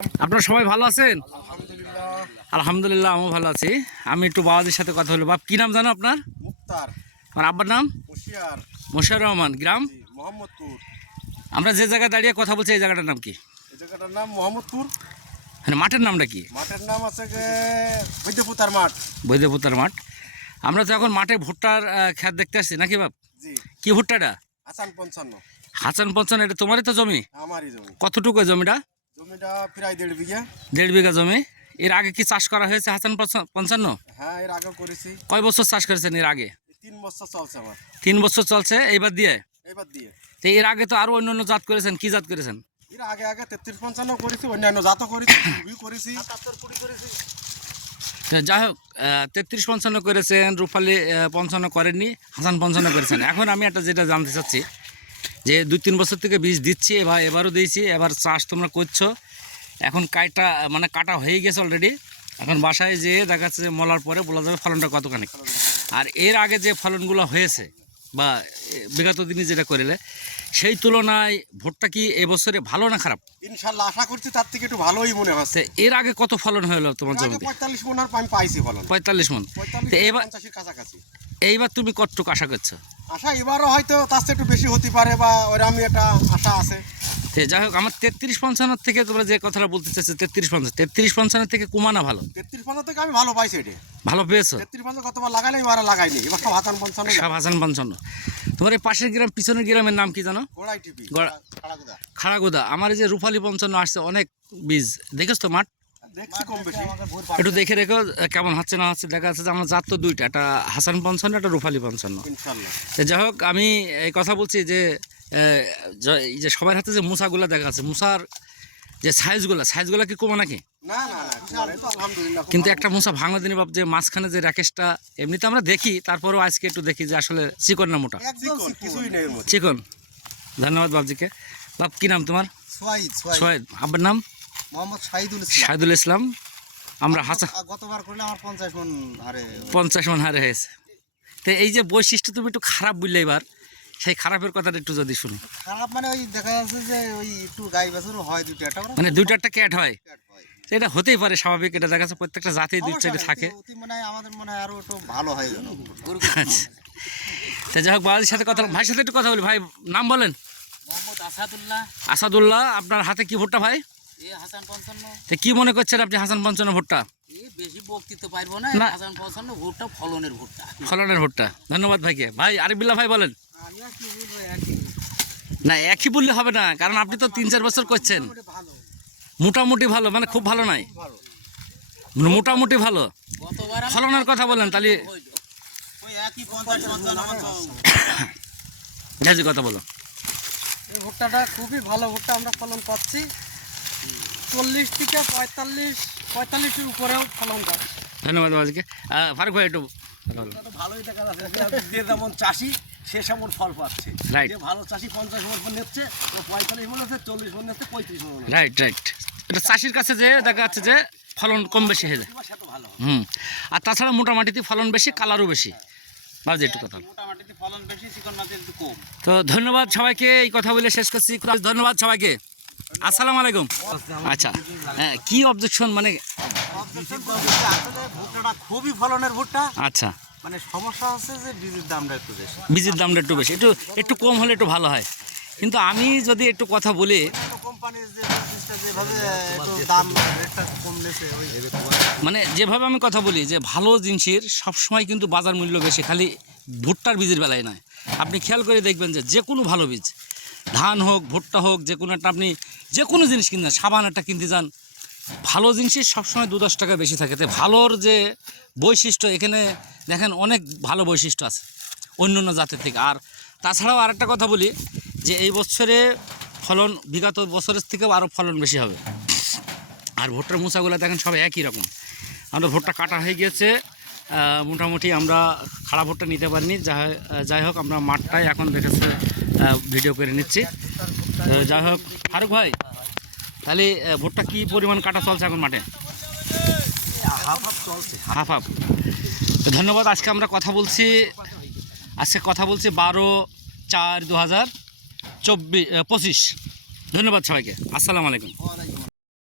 আপনারা সবাই ভালো আছেন? আলহামদুলিল্লাহ। আলহামদুলিল্লাহ, আমিও ভালো আছি। আমি একটু বাবাজির সাথে কথা বলবো। বাপ, কি নাম জানো আপনার? মুক্তার আমার আব্বার নাম হুশিয়ার। মোশাররহমান রহমান, গ্রাম? জি, মোহাম্মদপুর। আমরা যে জায়গায় দাঁড়িয়ে কথা বলছি এই জায়গাটার নাম কি? এই জায়গাটার নাম মোহাম্মদপুর। মানে মাঠের নামটা কি? মাঠের নাম আছে বৈদ্যপুতার মাঠ। বৈদ্যপুতার মাঠ। আমরা তো এখন মাঠে ভুট্টার ক্ষেত দেখতে আসছি নাকি বাপ? জি। কি ভুট্টাটা? হাসান 55। হাসান 55, এটা তোমারই তো জমি? আমারই জমি। কতটুকু জমিটা? জমিটা প্রায় 1.5 বিঘা। 1.5 বিঘা জমি। এর আগে কি চাষ করা হয়েছে হাসান 55? হ্যাঁ, এর আগে করেছি। কয় বছর চাষ করেছেন এর আগে? 3 বছর চলছে আমার। 3 বছর চলছে এইবার দিয়ে? এবার দিয়ে। তো এর আগে তো আরো অন্য জাত করেছেন, কি জাত করেছেন? এর আগে 33-55 করেছি, অন্যান্য জাতও করেছি, করেছি 77-20 করেছি। যাই হোক, 33-55 করেছেন, রূপালী 55 করেননি, হাসান 55 করেছেন। এখন আমি একটা যেটা জানতে চাচ্ছি যে 2-3 বছর থেকে বীজ দিচ্ছি, এবারও দিয়েছি, এবার চাষ তোমরা করছো, এখন কাটা হয়ে গেছে অলরেডি। এখন বাসায় যেয়ে দেখা যাচ্ছে যে মলার পরে বলা যাবে ফলনটা কতখানি। আর এর আগে যে ফলনগুলো হয়েছে বা বিগত দিনে যেটা করলে, সেই তুলনায় ভুট্টা কি এবছরে ভালো না খারাপ? ইনশাআল্লাহ আশা করছি তার থেকে একটু ভালোই মনে হচ্ছে। এর আগে কত ফলন হলো তোমার জমিতে? 45 মণ আর আমি পাইছি ফলন। 45 মণ। 45 তো এবার 50-এর কাছাকাছি। এইবার তুমি কতটুকু আশা করছো? আশা এবারও হয়তো তার চেয়ে একটু বেশি হতে পারে, বা ওইরকমই একটা আশা আছে। যাই হোক, আমার 33-55 থেকে তোমরা যে কথাটা বলতে চাচ্ছো, 33-55 থেকে কমানো ভালো? 33-50 থেকে আমি ভালো পাইছি। এটা ভালো পেয়েছো? 33-50 কতবার লাগাইলে এবার লাগাইনি, এবার সব হাসান 55। সব হাসান 55। তোমার এই পাশের গ্রাম, পিছনের গ্রামের নাম কি জানো? গোড়াই টিপি, খাড়াগুদা। খাড়াগোদা। আমার এই যে রূপালী 55 আসছে, অনেক বীজ দেখেছ তো মাঠ? দেখছি কম বেশি। একটু দেখে রেখো কেমন হচ্ছে না হচ্ছে। দেখা যাচ্ছে যে আমার জাত তো দুইটা, একটা হাসান 55, একটা রূপালী 55। ইনশাআল্লাহ। যাই হোক, আমি এই কথা বলছি যে এই যে সবার হাতে যে মুসাগুলো দেখা যাচ্ছে, মুসার যে সাইজগুলো কি কমা নাকি? না না না, তো আলহামদুলিল্লাহ। কিন্তু একটা মুসা ভাঙা দিনে বাপ, যে মাঝখানে যে র্যাকেশটা এমনিতে আমরা দেখি, তারপরেও আজকে একটু দেখি যে আসলে চিকন না মোটা? চিকন, কিছুই নেই এর মধ্যে। চিকন। ধন্যবাদ বাপজিকে। বাপ, কি নাম তোমার? সোয়েদ। আব্বার নাম? মোহাম্মদ শাহিদুল ইসলাম। শাহিদুল ইসলাম। আমরা গতবার করলে আমার 50 মণ হারে 50 মণ হারে হয়েছে। তো এই যে বৈশিষ্ট্য তুমি একটু খারাপ বললে, এবার সেই খারাপের কথাটা একটু যদি শুনি। খারাপ মানে ওই দেখা যাচ্ছে যে ওই একটু গাই বাছুর হয় দুইটা, মানে 2-4টা ক্যাট হয়? ক্যাট হয়। তো এটা হতেই পারে, স্বাভাবিক। এটা দেখা যাচ্ছে প্রত্যেকটা জাতেই 2-4টা থাকে। মানে আমাদের মনে হয় আরো একটু ভালো হয় যেন। আচ্ছা, তো যাই হোক, বাবাজির সাথে কথা, ভাইয়ের সাথে একটু কথা বলি। ভাই, নাম বলেন? মোহাম্মদ আসাদুল্লাহ। আসাদুল্লাহ। আপনার হাতে কি ভুট্টা ভাই? এ হাসান 55। তো কি মনে করছেন আপনি হাসান 55 ভুট্টা? এ বেশি বক্তৃতা পারবো না। না। হাসান 55 ভুট্টা ফলনের ভুট্টা। ফলনের ভুট্টা। ধন্যবাদ ভাইকে। ভাই আরিফুল্লাহ ভাই বলেন। না, একই বললে হবে না, কারণ আপনি তো 3-4 বছর করছেন। মোটামুটি ভালো মানে খুব ভালো নাই, মোটামুটি ভালো। গতবার ফলনের কথা বলেন তাহলে। ওই একই 50-55 আমার জাজি কথা বলো। এই ভুট্টাটা খুবই ভালো ভুট্টা, আমরা ফলন পাচ্ছি 40 থেকে 45-45-এর উপরেও ফলন পাচ্ছি। ধন্যবাদ বাবাজিকে। ফারুক ভাই একটু কথা বলো। ভালোই দেখা যাচ্ছে, যে যেমন চাষি সে সেমন ফল পাচ্ছে। রাইট, যে ভালো চাষি 50 মণ নিচ্ছে, ও 45 মণ নিচ্ছে, 40 মণ নিচ্ছে, 35 মণ নিচ্ছে। Right right. এটা চাষির কাছে যে দেখা যাচ্ছে যে ফলন কম বেশি হয়ে যায়। সে তো ভালো। আর তাছাড়া মোটামাটিতে ফলন বেশি, কালারও বেশি। বাবাজি একটু কথা বলো। মোটামুটি ফলন বেশি, চিকন মাটি একটু কম। তো ধন্যবাদ সবাইকে, এই কথা বলে শেষ করছি। ধন্যবাদ সবাইকে। আসসালামু আলাইকুম। আচ্ছা, হ্যাঁ, কি অবজেকশন মানে? আসলে ভুট্টাটা খুবই ফলনের ভুট্টা। আচ্ছা, মানে সমস্যা হচ্ছে যে বীজের দামটা একটু বেশি। বীজের দামটা একটু বেশি, একটু কম হলে একটু ভালো হয়। কিন্তু আমি যদি একটু কথা বলি, কোম্পানির যে বীজটা যেভাবে একটু দাম রেটটা কম নিয়েছে ওই মানে যেভাবে আমি কথা বলি যে ভালো জিনিসের সবসময় কিন্তু বাজার মূল্য বেশি, খালি ভুট্টার বীজের বেলায় নয়। আপনি খেয়াল করে দেখবেন যে কোনো ভালো বীজ, ধান হোক, ভুট্টা হোক, যে কোনো একটা, আপনি যে কোনো জিনিস কিনতেন, সাবান একটা কিনতে যান, ভালো জিনিসের সবসময় 2-10 টাকা বেশি থাকে। তো ভালোর যে বৈশিষ্ট্য, এখানে দেখেন অনেক ভালো বৈশিষ্ট্য আছে অন্য অন্য জাতের থেকে। আর তাছাড়াও আরেকটা কথা বলি যে এই বছরে ফলন বিগত বছরের থেকেও আরও ফলন বেশি হবে। আর ভুট্টার মুসাগুলো দেখেন সব একই রকম। আমাদের ভুট্টা কাটা হয়ে গিয়েছে, মোটামুটি আমরা খাড়া ভুট্টা নিতে পারিনি। যাই হোক, আমরা মাঠটাই এখন দেখেছে ভিডিও করে নিচ্ছি। যাই হোক ফারুক ভাই, তাহলে ভুট্টা কি পরিমাণ কাটা চলছে এখন মাঠে? হাফ হাফ চলছে। Half half. ধন্যবাদ। আজকে কথা বলছি 12/4/2025। ধন্যবাদ সবাইকে। আসসালামু আলাইকুম।